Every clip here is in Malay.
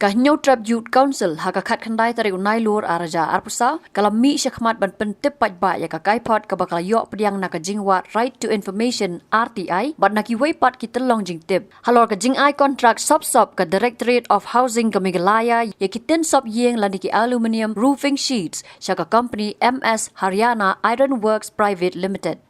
Kahnyo Trap Youth Council hakakat khandai tari unai lur araja arpusa kalami syakmat ban pentip pajba ya kakai pot kabakal yok pediang nakajingwat Right to Information RTI bat nakiway pat kitelong jing tip halor kajing ai kontrak sop ka Directorate of Housing Kamigalaya ya kiten sop yeng landiki aluminium roofing sheets syaka company MS Haryana Iron Works Private Limited.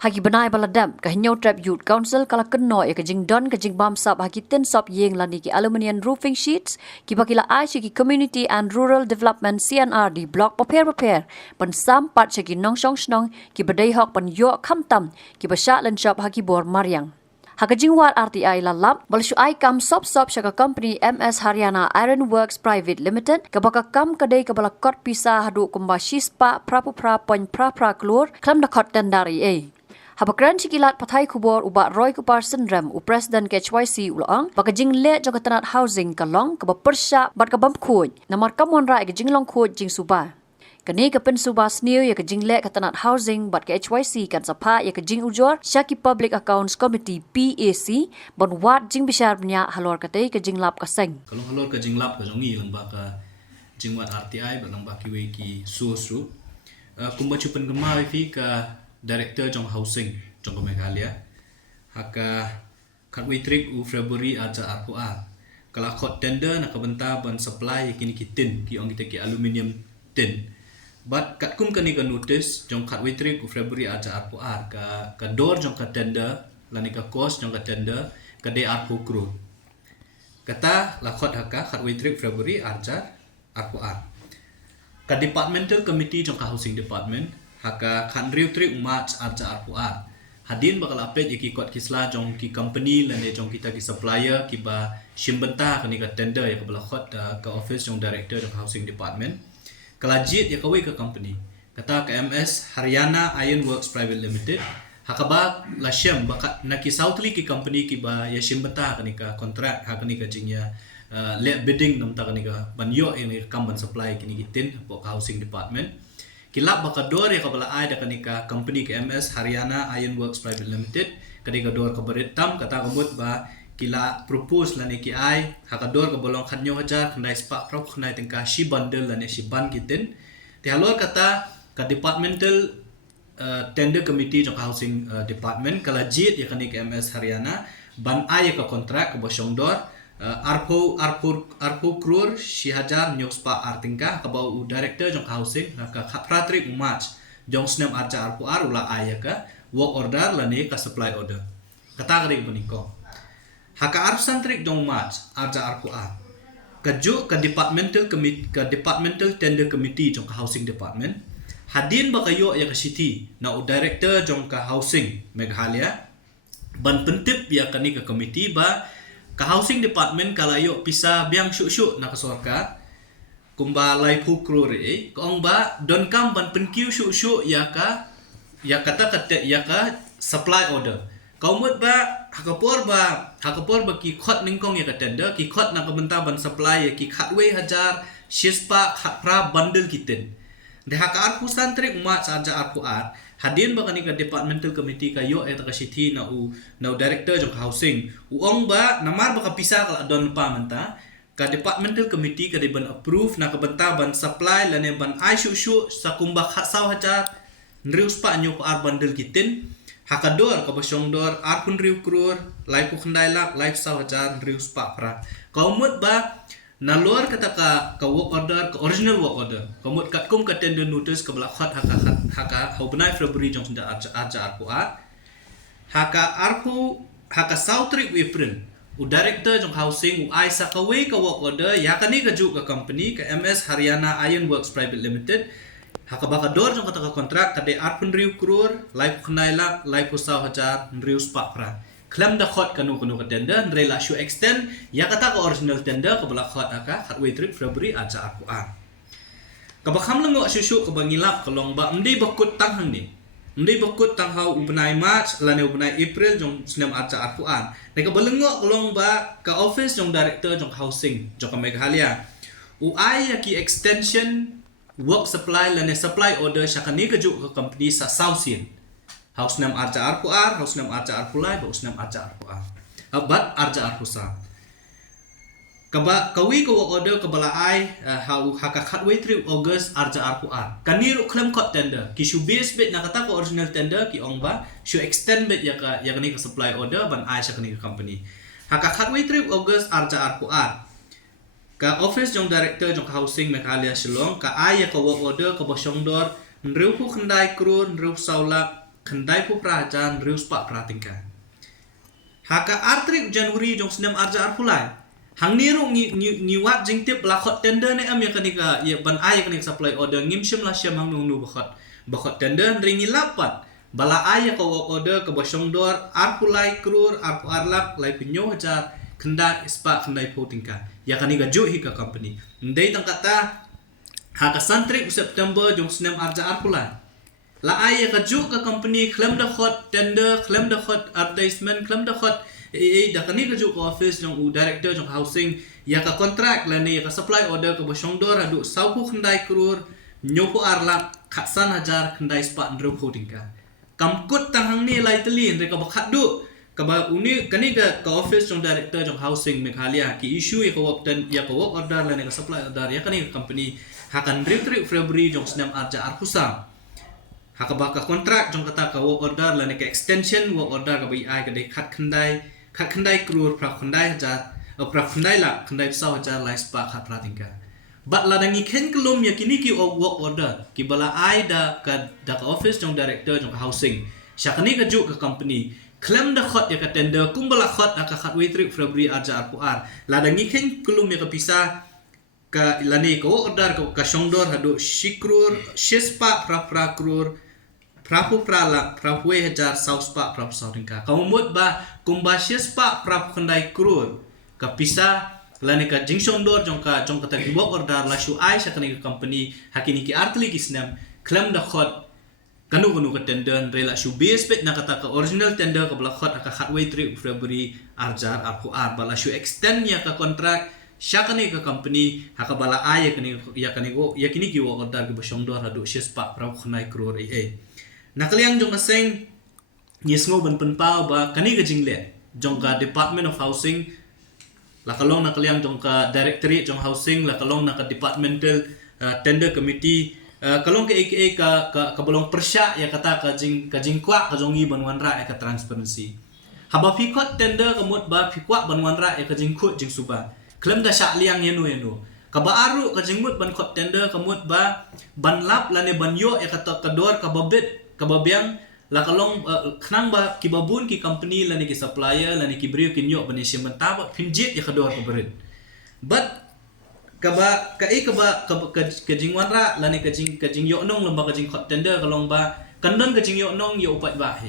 Hagi benai baladam kahnyo Trap Youth Council kala kenno ya kajing don kajing bam sap hagi ten sop yeng lani ki aluminium roofing sheets ki bakila ai ki Community and Rural Development CNRD block prepare pan sam pat ki nong song snong ki badai hok pan yo kham tam ki basha lan shop hagi bor mariang. Hakajingwat RTI lalap balshu ai kam sop syaka company MS Haryana Iron Works Private Limited kabaka kam kadai kabala kot pisa hadu kumba shispa prapupra poin prapra klur klam dakot tendari Habakran sikilat patai kubor ubat Roy Kupar Syndrome u Presiden KHYC ulang bakajing le jokatanat housing kalong kaba persya bat kabam khoj namar kamon ra kajing long khoj jing suba kani kapen suba snew ya kajing le katanat housing bat KHYC kan sapa ya kajing ujor Shaki Public Accounts Committee PAC bon wat jing bishar nya halor katai kajing lap kaseng kalong halor kajing lap kajongi lang baka jingwat RTI balang baki weki susu kumba chupen gemai fi ka Director jong housing jong Meghalaya haka katwi trik u February aja arpoa kala khot tender nak benta ban supply kini kitin ki ong kita ki aluminium tin but kat kum kani ka notice jong katwi trik u February aja arpoa ka door jong ka tender lani ka cost jong ka tender ka de arpo kru kata la khot haka katwi trik February aja arpoa ka departmental committee jong ka housing department haka khandriu trik March arja arpuar hadin bakal apet iki kot kisla jong ki company lane jong kita ki supplier ki ba shimbenta kani ka tender ya kabla khot ka office jong director jong housing department kalajit ya kawai ka company kata ka MS Haryana Iron Works Private Limited haka ba la shem bakat na ki southly ki company ki ba ya shimbenta kani ka contract hakani ka jingya let bidding namta kani ka banyo ini kamban supply kini kitin po housing department kilap bakador ya kabala ai da kanika company ke MS Haryana Iron Works Private Limited kanika dor ka baritam kata kabut ba kila propose lani ki ai hakador ka bolong khanyo hajar khandai spa prop khnai tingka shi bundle lani shi ban kitin ti halor kata ka departmental tender committee jong housing department kala jit ya kanika MS Haryana ban ai ka kontrak ka bosong dor arpo krur shi hajar news pa artingka kabau u director jong housing ka pratrik March jong snem arja arpo arula ayaka work order lani ka supply order kata gari beniko haka arsantrik jong March arja arpo ar kaju ka departmental tender committee jong housing department hadin bakayo ya ka city na u director jong ka housing Meghalaya ban pentip ya kani ka committee ba ka housing department kalayo pisa biang syuk na kasorka kumba lai pukru re kong ba don kam ban penkiu syuk ya kata ya ka supply order kaumut ba hakapor ba ki khot ningkong ya ka tender ki khot na kabenta ban supply ya ki khatwe hajar shispa khatpra bundle kitin de haka arpu santrik umat saja arpu ar hadin bakani ka departmental committee kayo eta ka city na director jong housing uong ba namar baka pisa kala don pa manta ka departmental committee ka ban approve na kabenta ban supply lane ban ai shu sa kumba khasaw hajar nrius pa nyo ko ar bundle kitin hakador ka basong dor arpun riu krur lai ku khandai lak lai saw hajar nrius pa pra kaumut ba na luar kata ka work order ka original work order kamut katkum ka tender notice ka balakhat haka hobnai February jong senda arja arpuar haka southrik April u director jong housing u aisa ka way ka work order ya kani ka ju ka company ka MS Haryana Iron Works Private Limited haka bakador jong kata ka kontrak ka de arpun riu krur lai khnai lak lai pusaw hajar riu spa pra Klam da khot kanu ka tender nrela shu extend ya kata ka original tender ka bala khot aka khatwe trip February aja aku ka bakham lengo shu ka bangilap kalong ba mdi bakut tang hang ni mdi bakut tang hau ubnai March lane ubnai April jong snem aja aku ne ka balengo kalong ba ka office jong director jong housing jong ka Meghalaya u ai ki extension work supply lane supply order syakani ka ju ka company sa South Sin House nam arja arpu house nam arja arpu lai, house nam arja arpu bat arja arpu sa. kawi ko order kabala ai haka khatway 3 August arja RQR kaniru claim kot tender ki shu base bit nakata ko original tender ki ongba shu extend bit ya kani ka supply order ban ai sha kani ka company haka khatway 3 August arja RQR ka office jong director jong housing Meghalaya Shillong ka ai ya ka work order ka bosong dor nriu pu khandai krun nriu saula khandai pu prajan nriu spa pratingka haka R3 January jong senam arja RPulai hang niru ni wat jing tip lakot tender ne am ya kanika ya ban ay kanika supply order ngim shim la sham hang nu bakot tender ringi lapat bala ay ka order ka bosong dor RPulai krur RPR lak lai pinyo hajar kenda ispa kendai potingka ya kanika ju hi ka company ndai tangkata haka santrik September jong senam arja RPulai la ay ka ju ka company claim da khot tender claim da khot advertisement claim da khot dah kani kerja ke office jong director jong housing ya ka kontrak la ni ka supply order ke bosong dor adu saupu khandai krur nyopu arlak khatsan hajar khandai spa ndro photingka kamkut tanghang ni lai telin re ka bakhat du ka ba uni kani ka office jong director jong housing Meghalaya ki issue ya ka work order la ni ka supply order ya kani ka company hakan 3 February jong senam arja arpusa haka baka kontrak jong kata ka work order la ni ka extension work order ka bai ai ka dei khat khandai krur pra khandai hajar pra khandai la khandai saw hajar lai spa khat pratingka bat la dangi khen kelum ya kini ki work order ki bala ai da ka office jong director jong housing syakani ka ju ka company claim da khot ya ka tender kum bala khot aka khat wei 3 February arja RPR la dangi khen kelum ya ka pisa ka lani ka work order ka shongdor hadu shikrur shispa pra krur prapu prala prapu hajar sauspa prapu sauringka kaumut ba kumbasias pa prapu khandai krur kapisa lani ka jingsong dor jongka tagi work order la shu ai sakani ka company hakini ki artli kisnam claim da khot kanu ka tender rela shu base bet nakata ka original tender ka bla khot aka khatway 3 February arjar RQR bala shu extend ya ka contract syakani ka company haka bala ai yakini ki work order ki bosong dor hadu shispa prapu khandai krur nakaliang jong aseng nyesngo ban penpau ba kani ka jingle jong ka Department of Housing la kalong nakaliang jong ka Directorate jong Housing la kalong na ka Departmental Tender Committee kalong ka aka ka bolong persya ya kata ka jing kwa ka jongi banwan ra ka transparency haba fikot tender kamut ba fikwa banwan ra ka jing khut jing suba klem da sya liang yenu kaba aru ka jingmut ban khot tender kamut ba ban lap lane ban yo ka kador ka babet kababiang la kalong khnang ba kibabun ki company la ni ki supplier la ni ki brio ki nyok bani shim taba pinjit ya kador ko berit but kaba ka jingwan ra la ni ka jing yo nong lamba ka jing khot tender kalong ba kandon ka jing yo nong yo upat ba he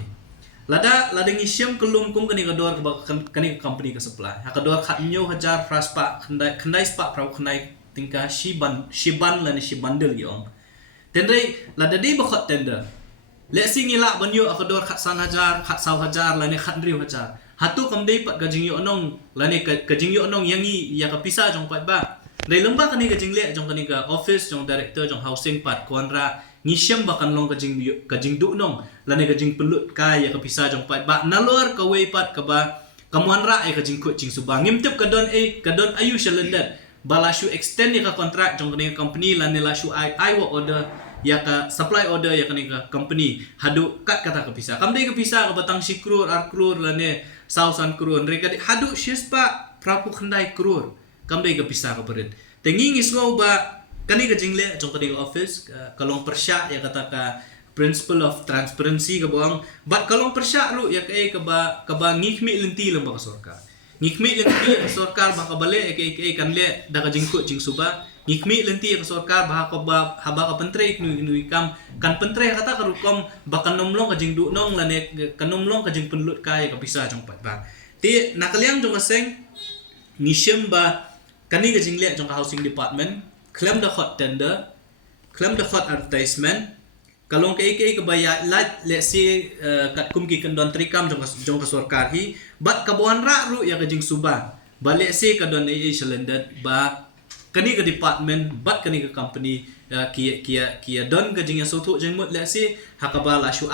lada ngi shim kelum kum kani kador ka kani company ka supply ha kador khat nyo hajar fraspa khandai spa pra khandai tingka shiban la ni shibandel yong tendre lada di ba khot tender le singila banyo akador khat san hajar khat saw hajar lani khat riu hajar hatu kamdei pat gajing yo onong lani gajing yo onong yangi ya ka pisa jong pat ba dai lamba kani gajing le jong kani ka office jong director jong housing pat konra ngisyam bakan long gajing du nong lani gajing pelut ka ya ka pisa jong pat ba nalor ka wei pat ka ba kamuan ra ai gajing khut jing subang ngimtep kadon ayu shalendat balashu extend ya ka kontrak jong kani company lani lashu ai work order ya ka supply order ya kani ka company hadu kat kata ka pisa kamdei ka pisa ka batang sikrur krur lane sausan krur reka hadu shispa prapu khandai krur kamdei ka pisa ka berit tengi ngisgo ba kani ka jingle jong kani office kalong persya ya kata ka principle of transparency ka buang bat kalong persya lu ya ka ba ngikmi lenti lamba ka sarkar ngikmi lenti ka sarkar ba ka bale kan le da ka jingku jing suba ngikmi lenti ka sarkar bah ka ba haba ka pentre nu ikam kan pentre kata ka rukom bakan nomlong ka jing du nong lane kanomlong ka jing penlut kai ka pisa jong pat ba ti nakaliang jong aseng nishim ba kani ka jingle jong ka housing department claim the hot tender claim the hot advertisement kalong ka baya let's say kat kum ki kandon trikam jong ka sarkar hi bat ka buan ra ru ya ka jing suba ba let's say ka don ai shalendat ba kani ka department bat kani ka company kia don ka jing so thu jeng mut let's say hakaba la shu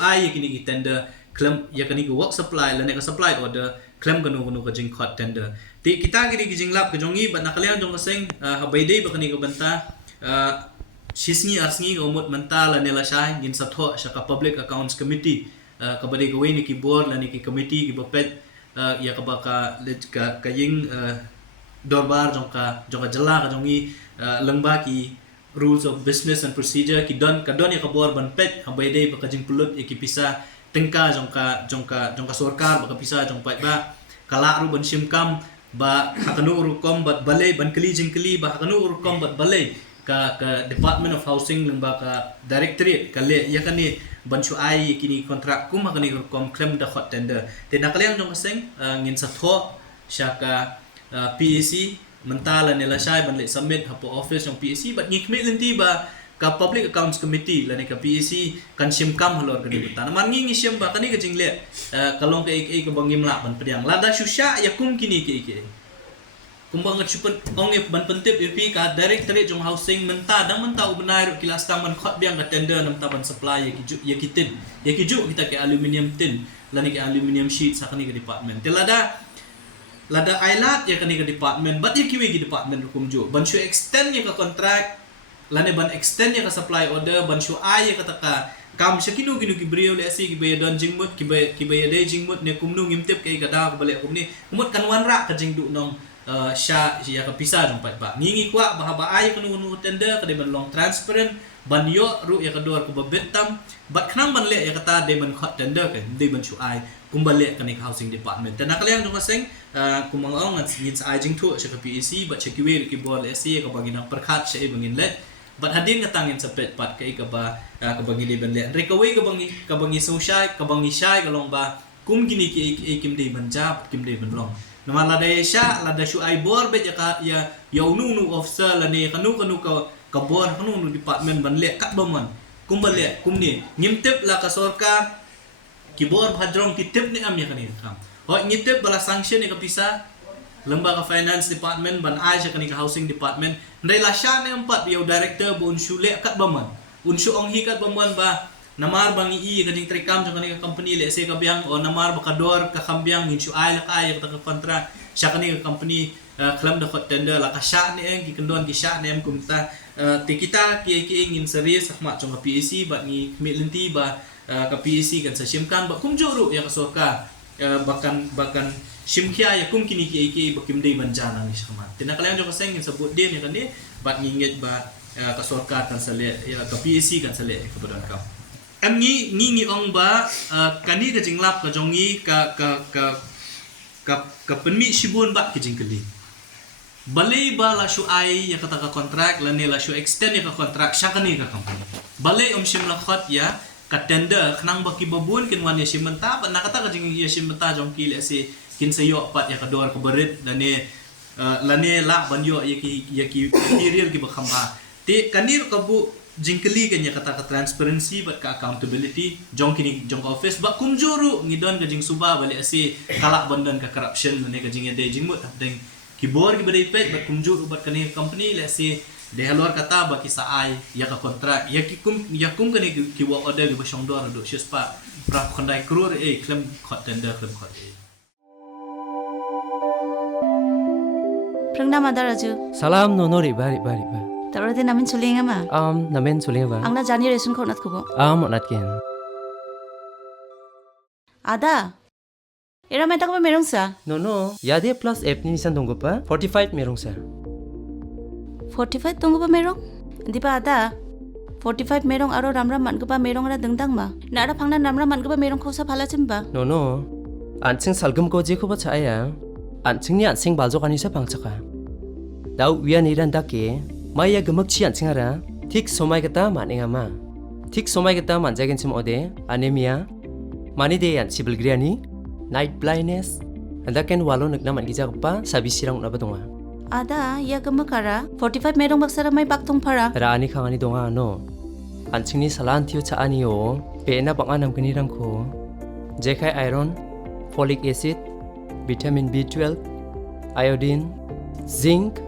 ai kini ki tender claim ya kani work supply lane ka supply order claim kanu ka jing khot tender ti kita gini jing lap ka jongi bat nakalian jong kaseng habaidei ba kani ka banta shisngi arsngi umut mental lane la shai gin satho shaka public accounts committee ka bade ka ni ki board lane ki committee ki bapet ya ka ba ka ying dorbar jong ka jela ka jongi lengba ki rules of business and procedure ki don ya ka bor ban pet habaidei ba ka jing pulut ki pisa tengka jongka sorkar ba kapisa jong pai ba kala ru ban simkam ba hakanu urukom bat balai ban keli jingkeli ba hakanu urukom bat balai ka Department of Housing lemba ka directorate kale ya kani ban chu ai kini kontrak kum hakani urukom claim da hot tender te nakalian jong kaseng ngin sa tho syaka PAC mentala nila sai ban le submit hapo office jong PAC bat ngikme lenti ba ka Public Accounts Committee lani ka PAC kan simkam halor ka dibutan man ngi sim ba kani ka jingle kalong ka ka bangim la ban pediang lada susya ya kum kini ke kumbang chupan ong ban pentip pi ka directorate jong housing menta dang menta ubnai ro kilas taman khot biang ka tender nam taban supply ya kitin ya kiju kita ke aluminium tin lani ke aluminium sheet sa kani ka department lada ailat ya kani ka department bat ya kiwi ki department hukum ju ban shu extend ya ka contract lane ban extend ya ka supply order ban shu ay ya kataka kam shakinu ginu ki brio le asi ki bay don jingmut ki bay de jingmut ne kumnu ngimtep kai kada ka bale kumni kumut kanwan ra ka jingdu nong sha ya ka pisa jong pai ba ngingi kwa ba ay kunu tender ka de ban long transparent ban yo ru ya ka dor ka betam bat khnang ban le ya kata de ban khot tender ka de ban shu ay kumbale ka ni housing department tan nakaliang jong kaseng kumang ong ngit ay jingtu sha ka PAC bat chekiwe ki bol asi ka baginang perkhat sha bangin le but hadin nga tangin sa pet pat kay ka ba kabangi liban le rekaway kabangi social kabangi shy kalong ba kum gini ki kim de banja kim de banlong namala day sya lada shu ay bor bet ya unu officer lani kanu ka bor kanu department ban le kat baman kum bale kum ni ngimtep la ka sorka ki bor bhadrong ki tip ni am ya kani kam ho ngitep bala sanction ni ka pisa lembaga finance department ban aja kani ka housing department ndai la sha ne empat biau director bu unshu le kat baman unshu ong hi kat baman ba namar bangi i kading trekam jong kani ka company le se ka biang o namar bakador ka kambiang inshu ai la ka ay ka kontrak sha kani ka company claim da tender la ka sha ne eng ki kendon ki sha ne em kumta ti kita ki ingin serius akma jong ka PAC ba ni milenti ba ka PAC kan sa simkan ba kumjuru ya ka soka bahkan simkia ya kum kini ki bakim dei banjana ni sama tinakalian jo kaseng sebut dia ni kan ni bat nginget ba ka sorka kan sale ya ka PAC kan sale ka badan kam am ni ong ba kani ka jinglap ka jongi ka penmi shibun ba ki jingkeli balai ba la shu ai ya kata ka kontrak la ne la shu extend ya ka kontrak syakani ka company balai shim la khot ya ka tender khnang ba ki babun kin wan ya shimenta ba nakata ka jingi ya shimenta jongki le si kin sayo pat ya kador ka berit lane la banyo ya ki real ki bakhamba te kanir ka bu jingkeli kan ya kata ka transparency but ka accountability jong office ba kumjuru ngidon ka jing suba bali asi kalak bandan ka corruption lane ka jing de jingmut deng kibor ki bari pet but kumjuru but kani company le asi de halor kata ba ki saai ya ka kontrak ya kum kani ki wa order ki basong dor do shispa pra khandai krur claim khot tender claim khot Prangnam ada Raju. Salam nono riba. Tarode namin sulinga ma. Namen sulinga ba. Angna jani resun ko nat kubo. Monat ken. Ada. Era meta ko merong sa. Nono, yade plus app ni nisan tunggu pa 45 merong sa. 45 tunggu pa merong. Di pa ada. 45 merong aro ramram man ko pa merong ra dengdang ma. Nara phangna ramram man ko pa merong khosa phala chimba. Nono, anching salgum ko je ko ba chaya. Anching ni anching baljo kani sa pangchaka. Dau wian iran dake maya gemak chi anching ara thik somai kata maninga ma. Thik somai kata manjagen chim ode anemia mani de an sibil griani night blindness andaken walo nakna man gija pa sabi sirang na badonga. Ada ya gemakara 45 merong baksara mai baktong para. Ra ani khangani donga no. Anching ni salan thiu cha ani o pe na bang anam kani rangko jekai iron folic acid vitamin B12, iodine, zinc,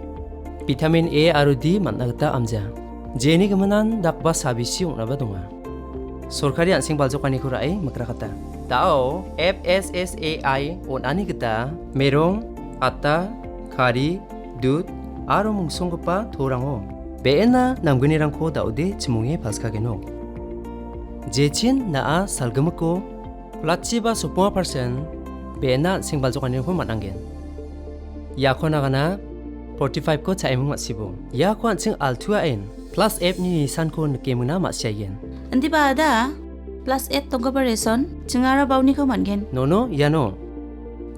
vitamin A aru D managta amja. Jeni kemanan dakba sabisi ungna badonga. Sorkari ansing baljokani kurai makrakata. Tao FSSAI on ani kita merong, atta, kari, dud, aro mungsonggopa thorango. Beena namgunirangko daude chimunge palskageno. Jechin naa salgumko platchiba 10% beena singbaljokanirangko mananggen. Yako nagana 45 ko chaimung masibo. Yako anching altuain plus F ni nisanko nekemuna masyayen. Andi ba ada plus 8 tongga ba reson chingara bauni ko mangen. Nono yano.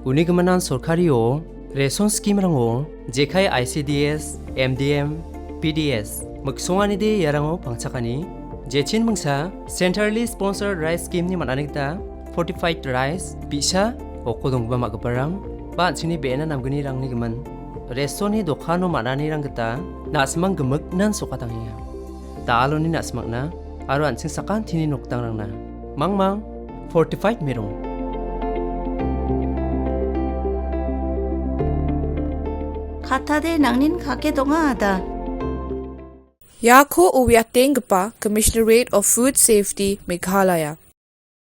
Uni gamanan sorkario reson scheme rango jekai ICDS, MDM, PDS magsongani de yarango pangchakani jechin mungsa centrally sponsored rice scheme ni mananigta fortified rice bisa okodongba magaparang ba chini bena namguni rangni gaman resoni dokano manani ranggata nasmang gemuk nan sokatangiya taloni nasmakna aro anching sakan tini noktang rangna mangmang 45 merong Katade nangnin kake donga ada. Yako Uwiatengpa, Commissionerate of Food Safety, Meghalaya.